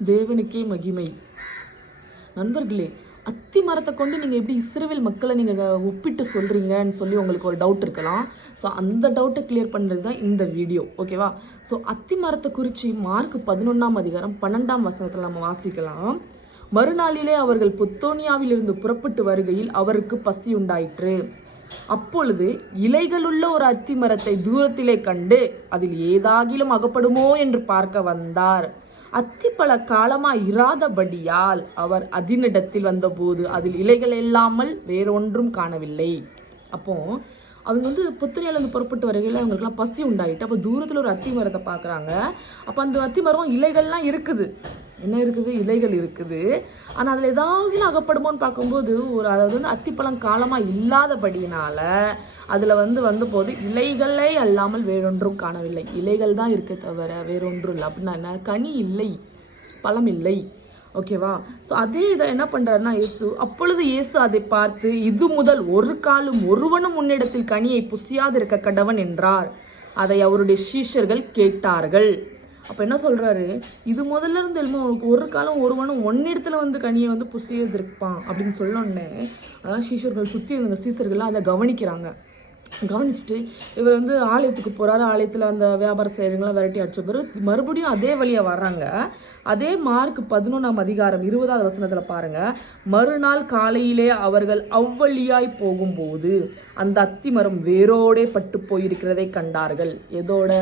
தேவனுக்கே மகிமை. நண்பர்களே, அத்தி மரத்தை கொண்டு நீங்கள் எப்படி இஸ்ரவேல் மக்களை நீங்கள் ஒப்பிட்டு சொல்கிறீங்கன்னு சொல்லி உங்களுக்கு ஒரு டவுட் இருக்கலாம். ஸோ அந்த டவுட்டை கிளியர் பண்ணுறது தான் இந்த வீடியோ, ஓகேவா? ஸோ அத்தி மரத்தை குறித்து மார்க் 11ஆம் அதிகாரம் 12ஆம் வசனத்தில் நம்ம வாசிக்கலாம். மறுநாளிலே அவர்கள் பொத்தோனியாவிலிருந்து புறப்பட்டு வருகையில் அவருக்கு பசி உண்டாயிற்று. அப்பொழுது இலைகளுள்ள ஒரு அத்தி மரத்தை தூரத்திலே கண்டு அதில் ஏதாகிலும் அகப்படுமோ என்று பார்க்க வந்தார். அத்தி பல காலமா இராதபடியால் அவர் அதனிடத்தில் வந்தபோது அதில் இலைகள் இல்லாமல் வேறொன்றும் காணவில்லை. அப்போ அவங்க புத்தனையிலேருந்து புறப்பட்டு வரையில் அவங்களுக்குலாம் பசி உண்டாயிட்டு அப்போ தூரத்தில் ஒரு அத்தி மரத்தை பார்க்குறாங்க. அப்போ அந்த அத்தி மரம் இலைகள்லாம் இருக்குது. என்ன இருக்குது? இலைகள் இருக்குது. ஆனால் அதில் ஏதாவது அகப்படுமோன்னு பார்க்கும்போது அதாவது அத்திப்பழம் காலமாக இல்லாதபடியினால அதில் வந்தபோது இலைகளே அல்லாமல் வேறொன்றும் காணவில்லை. இலைகள் தான் இருக்க தவிர வேறொன்றும் இல்லை. அப்படின்னா என்ன? கனி இல்லை, பழம் இல்லை, ஓகேவா? ஸோ அதே இதை என்ன பண்ணுறாருன்னா அப்பொழுது இயேசு அதை பார்த்து, இது முதல் ஒரு காலும் ஒருவனும் முன்னிடத்தில் கனியை புசியாதிருக்க கடவன் என்றார். அதை அவருடைய சீஷர்கள் கேட்டார்கள். அப்போ என்ன சொல்கிறாரு? இது முதல்ல இருந்து எழுமோ ஒரு காலம் ஒருவனும் ஒன்னிடத்துல கனியை புசியதிருப்பான் அப்படின்னு சொல்லணுன்னே அதான் சீஷர்கள் சுற்றி இருந்த சீஷர்கள்லாம் அதை கவனிக்கிறாங்க. கவனிச்சுட்டு இவர் ஆலயத்துக்கு போகிறாரு. ஆலயத்தில் அந்த வியாபார செய்கிறவங்களாம் விரட்டி அடிச்ச பிறகு மறுபடியும் அதே வழியாக வர்றாங்க. அதே மார்க் 11ஆம் அதிகாரம் 20ஆவது வசனத்தில் பாருங்கள். மறுநாள் காலையிலே அவர்கள் அவ்வழியாய் போகும்போது அந்த அத்தி மரம் வேரோடே பட்டு போயிருக்கிறதை கண்டார்கள். எதோட?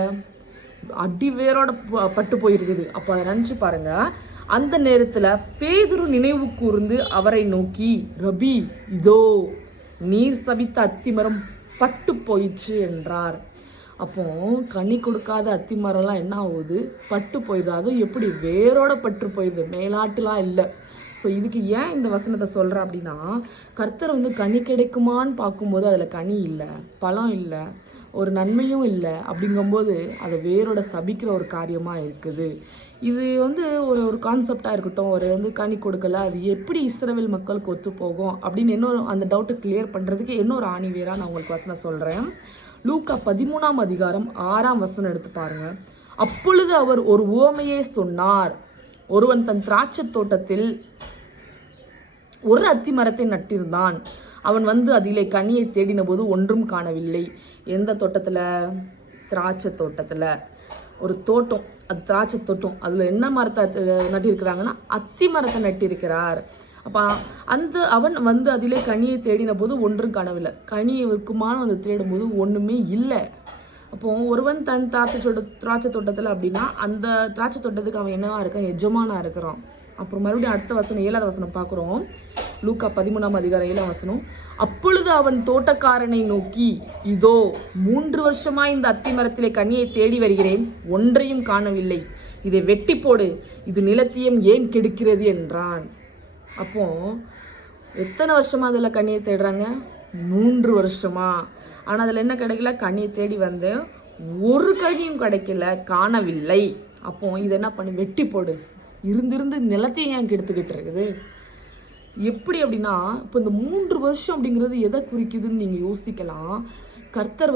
அடி வேரோட பட்டு போயிருக்குது. அப்போ அதை நினச்சி பாருங்க. அந்த நேரத்தில் பேதுரு நினைவு கூர்ந்து அவரை நோக்கி, ரபி, இதோ நீர் சபித்த அத்திமரம் பட்டு போயிடுச்சு என்றார். அப்போ கனி கொடுக்காத அத்தி மரம்லாம் என்ன ஆகுது? பட்டு போயிடுது. அதுவும் எப்படி? வேரோட பட்டு போயிடுது, மேலாட்டுலாம் இல்லை. ஸோ இதுக்கு ஏன் இந்த வசனத்தை சொல்கிறேன் அப்படின்னா, கர்த்தர் கனி கிடைக்குமான்னு பார்க்கும்போது அதில் கனி இல்லை, பழம் இல்லை, ஒரு நன்மையும் இல்லை. அப்படிங்கும்போது அதை வேரோட சபிக்கிற ஒரு காரியமாக இருக்குது. இது ஒரு கான்செப்டாக இருக்கட்டும். ஒரு கனி கொடுக்கல, அது எப்படி இஸ்ரவேல் மக்களுக்கு ஒத்து போகும் அப்படின்னு இன்னொரு அந்த டவுட்டை கிளியர் பண்ணுறதுக்கு இன்னொரு ஆணிவேராக நான் உங்களுக்கு வசனம் சொல்கிறேன். லூக்கா 13ஆம் அதிகாரம் 6ஆம் வசனம் எடுத்து பாருங்க. அப்பொழுது அவர் ஒரு உவமையே சொன்னார். ஒருவன் தன் திராட்சை தோட்டத்தில் ஒரு அத்தி மரத்தை நட்டிருந்தான். அவன் அதிலே கனியை தேடின போது ஒன்றும் காணவில்லை. எந்த தோட்டத்தில்? திராட்சை தோட்டத்தில். ஒரு தோட்டம், அது திராட்சை தோட்டம். அதில் என்ன மரத்தை நட்டிருக்கிறாங்கன்னா அத்தி மரத்தை நட்டிருக்கிறார். அப்போ அவன் அதிலே கனியை தேடின போது ஒன்றும் காணவில்லை. கனியை இருக்குமான்னு தேடும் போது ஒன்றுமே இல்லை. அப்போ ஒருவன் தன் திராட்சை தோட்டத்தில் அப்படின்னா அந்த திராட்சை தோட்டத்துக்கு அவன் என்னவா இருக்கான்? எஜமானா இருக்கிறான். அப்புறம் மறுபடியும் அடுத்த வசனம் 7ஆவது வசனம் பார்க்குறோம். லூக்கா 13ஆம் அதிகாரம் 7ஆம் வசனம். அப்பொழுது அவன் தோட்டக்காரனை நோக்கி, இதோ 3 வருஷமா இந்த அத்தி மரத்திலே கனியை தேடி வருகிறேன், ஒன்றையும் காணவில்லை. இதை வெட்டி போடு, இது நிலத்தையும் ஏன் கெடுக்கிறது என்றான். அப்போ எத்தனை வருஷமா அதில் கனியை தேடுறாங்க? 3 வருஷமா. ஆனால் அதில் என்ன கிடைக்கல? கனியை தேடி ஒரு கனியும் கிடைக்கல, காணவில்லை. அப்போ இதை என்ன பண்ணி வெட்டி போடு, இருந்திருந்து நிலத்தையும் ஏன் கெடுத்துக்கிட்டு இருக்குது? எப்படி அப்படின்னா, இப்போ இந்த 3 வருஷம் அப்படிங்கிறது எதை குறிக்குதுன்னு நீங்கள் யோசிக்கலாம். கர்த்தர்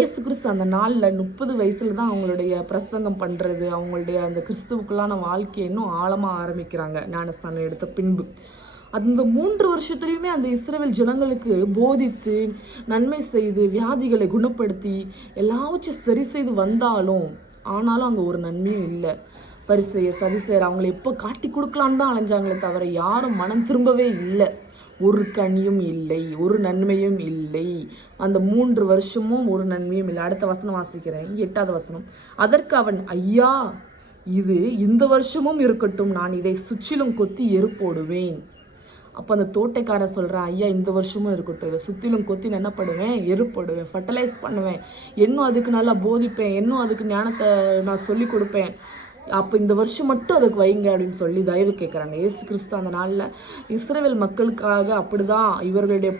ஏசு கிறிஸ்து அந்த நாளில் 30 வயசுல தான் அவங்களுடைய பிரசங்கம் பண்ணுறது, அவங்களுடைய அந்த கிறிஸ்துவுக்குள்ளான வாழ்க்கையை இன்னும் ஆழமாக ஆரம்பிக்கிறாங்க ஞானஸ்தானம் எடுத்த பின்பு. அந்த 3 வருஷத்துலையுமே அந்த இஸ்ரவேல் ஜனங்களுக்கு போதித்து நன்மை செய்து வியாதிகளை குணப்படுத்தி எல்லாவற்றையும் சரி செய்து வந்தாலும் ஆனாலும் அங்கே ஒரு நன்மையும் இல்லை. பரிசெயர் சதிசெயர் அவங்களை எப்போ காட்டி கொடுக்கலான்னு தான் அலைஞ்சாங்களே தவிர யாரும் மனம் திரும்பவே இல்லை. ஒரு கனியும் இல்லை, ஒரு நன்மையும் இல்லை. அந்த 3 வருஷமும் ஒரு நன்மையும் இல்லை. அடுத்த வசனம் வாசிக்கிறேன், 8ஆவது வசனம். அதற்கு அவன், ஐயா, இது இந்த வருஷமும் இருக்கட்டும், நான் இதை சுற்றிலும் கொத்தி எரு போடுவேன். அப்போ அந்த தோட்டைக்காரன் சொல்கிறான், ஐயா இந்த வருஷமும் இருக்கட்டும், இதை சுற்றிலும் கொத்தி நான் என்ன பண்ணுவேன்? எரு போடுவேன், ஃபர்டிலைஸ் பண்ணுவேன், இன்னும் அதுக்கு நல்லா போதிப்பேன், இன்னும் அதுக்கு ஞானத்தை நான் சொல்லி கொடுப்பேன். அப்போ இந்த வருஷம் மட்டும் அதுக்கு வைங்க அப்படின்னு சொல்லி தயவு கேட்குறாங்க. ஏசு கிறிஸ்து அந்த நாளில் இஸ்ரவேல் மக்களுக்காக அப்படிதான் இவர்களுடைய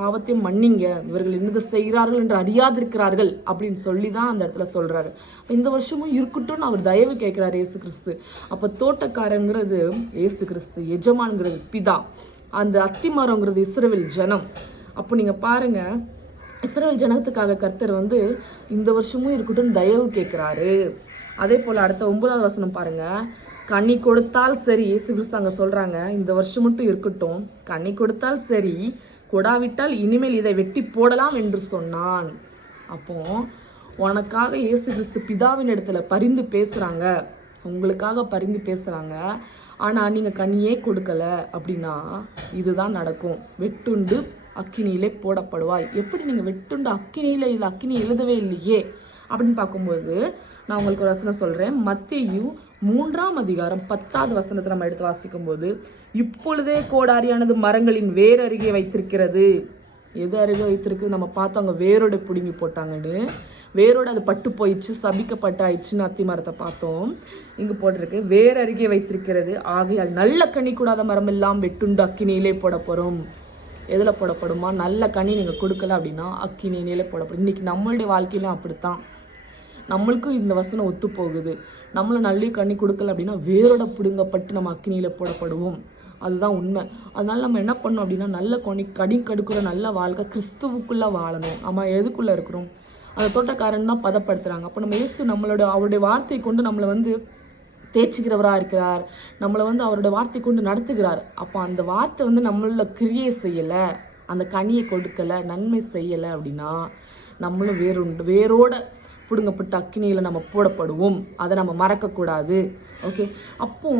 பாவத்தையும் மன்னிங்க, இவர்கள் என்னது செய்கிறார்கள் என்று அறியாதிருக்கிறார்கள் அப்படின்னு சொல்லி தான் அந்த இடத்துல சொல்கிறாரு. இந்த வருஷமும் இருக்கட்டும்னு அவர் தயவு கேட்குறாரு ஏசு கிறிஸ்து. அப்போ தோட்டக்காரங்கிறது ஏசு கிறிஸ்து, எஜமான்ங்கிறது பிதா, அந்த அத்திமரங்கிறது இஸ்ரவேல் ஜனம். அப்போ நீங்கள் பாருங்கள், இஸ்ரவேல் ஜனத்துக்காக கர்த்தர் இந்த வருஷமும் இருக்கட்டும் தயவு கேட்குறாரு. அதே போல் அடுத்த 9வது வசனம் பாருங்க. கனி கொடுத்தால் சரி, இயேசு கிறிஸ்து அங்கே சொல்கிறாங்க, இந்த வருஷம் மட்டும் இருக்கட்டும், கனி கொடுத்தால் சரி, கொடாவிட்டால் இனிமேல் இதை வெட்டி போடலாம் என்று சொன்னான். அப்போ உனக்காக இயேசு கிறிஸ்து பிதாவின் இடத்துல பரிந்து பேசுகிறாங்க, உங்களுக்காக பரிந்து பேசுகிறாங்க. ஆனால் நீங்கள் கனியே கொடுக்கல அப்படின்னா இதுதான் நடக்கும். வெட்டுண்டு அக்கினியிலே போடப்படுவாய். எப்படி நீங்கள் வெட்டுண்டு அக்கினியில், இதில் அக்கினி எழுதவே இல்லையே அப்படின்னு பார்க்கும்போது நான் உங்களுக்கு ஒரு வசனம் சொல்கிறேன். மத்தேயு 3ஆம் அதிகாரம் 10வது வசனத்தை நம்ம எடுத்து வாசிக்கும்போது, இப்பொழுதே கோடாரியானது மரங்களின் வேர் அருகே வைத்திருக்கிறது. எது அருகே வைத்திருக்கு நம்ம பார்த்தோம், அங்கே வேரோட பிடுங்கி போட்டாங்கன்னு, வேரோடு அது பட்டு போயிடுச்சு, சபிக்கப்பட்டாயிடுச்சுன்னு அத்தி மரத்தை பார்த்தோம். இங்கே போட்டிருக்கு வேர் அருகே வைத்திருக்கிறது, ஆகையால் நல்ல கனி கூடாத மரம் எல்லாம் வெட்டுண்டு அக்கினியிலே போடப்படும். எதில் போடப்படுமா? நல்ல கனி நீங்கள் கொடுக்கல அப்படின்னா அக்கினியிலே போடப்படும். இன்றைக்கி நம்மளுடைய வாழ்க்கையிலும் அப்படித்தான். நம்மளுக்கும் இந்த வசனம் ஒத்து போகுது. நம்மளும் நல்ல கனி கொடுக்கல அப்படின்னா வேரோட பிடுங்கப்பட்டு நம்ம அக்கினியில் போடப்படுவோம். அதுதான் உண்மை. அதனால நம்ம என்ன பண்ணோம் அப்படின்னா நல்ல கனி கடுக்கிற நல்ல வாழ்க்கை கிறிஸ்துவுக்குள்ளே வாழணும். நம்ம எதுக்குள்ளே இருக்கிறோம்? அந்த தோட்டக்காரன் தான் பதப்படுத்துகிறாங்க. அப்போ நம்ம இயேசு அவருடைய வார்த்தையை கொண்டு நம்மளை தேய்ச்சிக்கிறவராக இருக்கிறார், நம்மளை அவரோட வார்த்தை கொண்டு நடத்துகிறார். அப்போ அந்த வார்த்தை நம்மள கிரியை செய்யலை, அந்த கனியை கொடுக்கலை, நன்மை செய்யலை அப்படின்னா நம்மளும் வேரோட பிடுங்கப்பட்ட அக்கினியில் நம்ம போடப்படுவோம். அதை நம்ம மறக்கக்கூடாது. ஓகே, அப்போ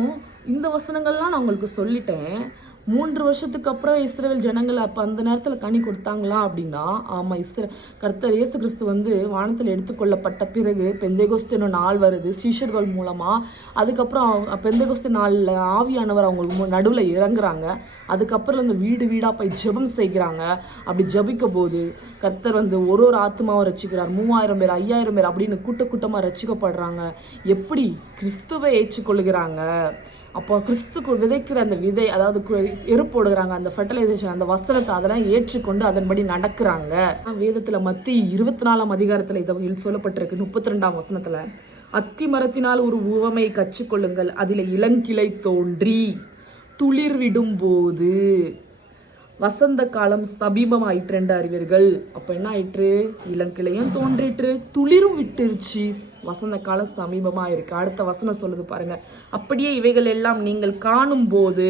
இந்த வசனங்கள்லாம் நான் உங்களுக்கு சொல்லிட்டேன். 3 வருஷத்துக்கு அப்புறம் இஸ்ரவேல் ஜனங்கள் அப்போ அந்த நேரத்தில் கனி கொடுத்தாங்களா அப்படின்னா ஆமாம். கர்த்தர் இயேசு கிறிஸ்து வானத்தில் எடுத்துக்கொள்ளப்பட்ட பிறகு பெந்தேகோஸ்து நாள் வருது சீஷர்கள் மூலமாக. அதுக்கப்புறம் பெந்தேகோஸ்து நாளில் ஆவியானவர் அவங்க நடுவில் இறங்குறாங்க. அதுக்கப்புறம் அந்த வீடு வீடாக போய் ஜெபம் செய்கிறாங்க. அப்படி ஜபிக்க போது கர்த்தர் ஒரு ஆத்மாவை ரசிக்கிறார். 3000 பேர் 5000 பேர் அப்படின்னு கூட்டமாக ரசிக்கப்படுறாங்க. எப்படி? கிறிஸ்துவை ஏற்றுக்கொள்கிறாங்க. அப்போ கிறிஸ்துக்கு விதைக்கிற அந்த விதை, அதாவது எருப்போடுகிறாங்க, அந்த ஃபர்டிலைசேஷன், அந்த வசனத்தை அதெல்லாம் ஏற்றுக்கொண்டு அதன்படி நடக்கிறாங்க. வேதத்தில் மத்திய 24ஆம் அதிகாரத்தில் இதை சொல்லப்பட்டிருக்கு. 32ஆம் வசனத்தில், அத்தி மரத்தினால் ஒரு உவமையை கற்றுக்கொள்ளுங்கள், அதில் இளங்கிளை தோன்றி துளிர் விடும் போது வசந்த காலம் சமீபமாயிற்று என்று அறிவீர்கள். அப்போ என்ன ஆயிற்று? இளங்கிளையும் தோன்றிற்று, துளிரும் விட்டுருச்சு, வசந்த காலம் சமீபமாக இருக்கு. அடுத்த வசனம் சொல்லுது பாருங்க, அப்படியே இவைகள் எல்லாம் நீங்கள் காணும் போது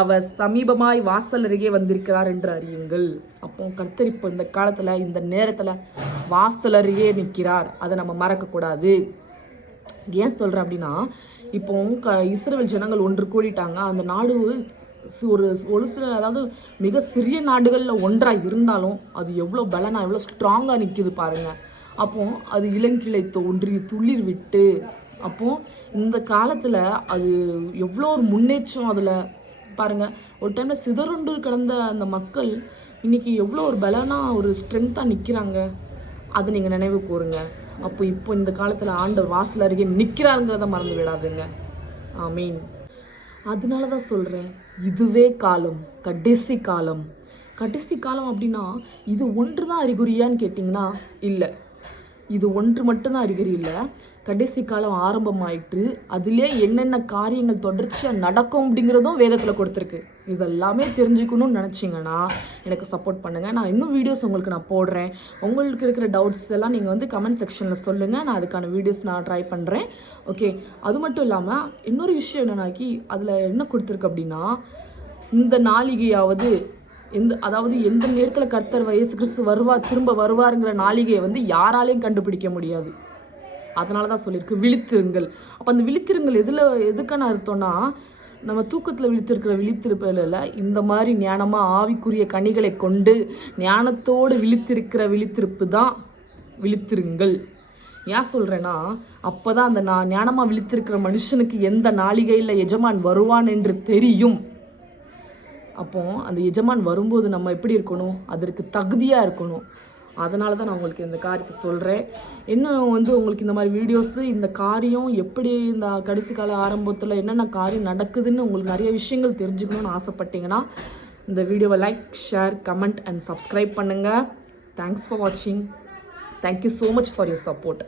அவர் சமீபமாய் வாசல் அருகே வந்திருக்கிறார் என்று அறியுங்கள். அப்போ கர்த்தர் இப்போ இந்த காலத்தில் இந்த நேரத்தில் வாசல் அருகே நிற்கிறார். அதை நம்ம மறக்கக்கூடாது. ஏன் சொல்கிறேன் அப்படின்னா, இப்போ இஸ்ரவேல் ஜனங்கள் ஒன்று கூடிட்டாங்க. அந்த நாடு ஒரு சில, அதாவது மிக சிறிய நாடுகளில் ஒன்றாக இருந்தாலும் அது எவ்வளோ பலனாக எவ்வளோ ஸ்ட்ராங்காக நிற்கிது பாருங்கள். அப்போ அது இளங்கிளை தோன்றி துளிர் விட்டு, அப்போது இந்த காலத்தில் அது எவ்வளோ ஒரு முன்னேற்றம். அதில் பாருங்கள், ஒரு டைமில் சிதறுண்டு கிடந்த அந்த மக்கள் இன்றைக்கி எவ்வளோ ஒரு பலனாக ஒரு ஸ்ட்ரென்த்தாக நிற்கிறாங்க. அதை நீங்கள் நினைவு கூறுங்க. அப்போ இப்போ இந்த காலத்தில் ஆண்டவர் வாசல் அருகே நிற்கிறாருங்கிறத மறந்து விடாதுங்க. ஆமீன். அதனால தான் சொல்கிறேன், இதுவே காலம், கடைசி காலம். கடைசி காலம் அப்படின்னா இது ஒன்று தான் அறிகுறியான்னு கேட்டிங்கன்னா இல்லை, இது ஒன்று மட்டும்தான் அறிகுறி இல்லை. கடைசி காலம் ஆரம்பமாயிட்டு அதிலே என்னென்ன காரியங்கள் தொடர்ச்சியாக நடக்கும் அப்படிங்கிறதும் வேதத்தில் கொடுத்துருக்கு. இதெல்லாமே தெரிஞ்சுக்கணும்னு நினச்சிங்கன்னா எனக்கு சப்போர்ட் பண்ணுங்கள். நான் இன்னும் வீடியோஸ் உங்களுக்கு நான் போடுறேன். உங்களுக்கு இருக்கிற டவுட்ஸ் எல்லாம் நீங்கள் கமெண்ட் செக்ஷனில் சொல்லுங்கள். நான் அதுக்கான வீடியோஸ் நான் ட்ரை பண்ணுறேன். ஓகே, அது மட்டும் இல்லாமல் இன்னொரு விஷயம் என்னன்னாக்கி அதில் என்ன கொடுத்துருக்கு அப்படின்னா, இந்த நாளிகையாவது அதாவது எந்த நேரத்தில் கர்த்தர் இயேசு கிறிஸ்து திரும்ப வருவாருங்கிற நாளிகையை யாராலையும் கண்டுபிடிக்க முடியாது. அதனால தான் சொல்லியிருக்கு விழித்திருங்கள். அப்போ அந்த விழித்திருங்கள் எதுக்கான அர்த்தம்னா, நம்ம தூக்கத்தில் விழித்திருக்கிற விழித்திருப்பில் இந்த மாதிரி ஞானமாக ஆவிக்குரிய கனிகளை கொண்டு ஞானத்தோடு விழித்திருக்கிற விழித்திருப்பு தான் விழித்திருங்கள். ஏன் சொல்கிறேன்னா, அப்போ தான் அந்த ஞானமாக விழித்திருக்கிற மனுஷனுக்கு எந்த நாளிகையில் எஜமான் வருவான் என்று தெரியும். அப்போ அந்த எஜமான் வரும்போது நம்ம எப்படி இருக்கணும்? அதற்கு தகுதியாக இருக்கணும். அதனால தான் நான் உங்களுக்கு இந்த காரியத்தை சொல்கிறேன். இன்னும் உங்களுக்கு இந்த மாதிரி வீடியோஸு, இந்த காரியம் எப்படி இந்த கடைசி கால ஆரம்பத்தில் என்னென்ன காரியம் நடக்குதுன்னு உங்களுக்கு நிறைய விஷயங்கள் தெரிஞ்சுக்கணுன்னு ஆசைப்பட்டீங்கன்னா இந்த வீடியோவை like, share, comment and subscribe பண்ணுங்கள். தேங்க்ஸ் ஃபார் வாட்சிங். Thank you so much for your support.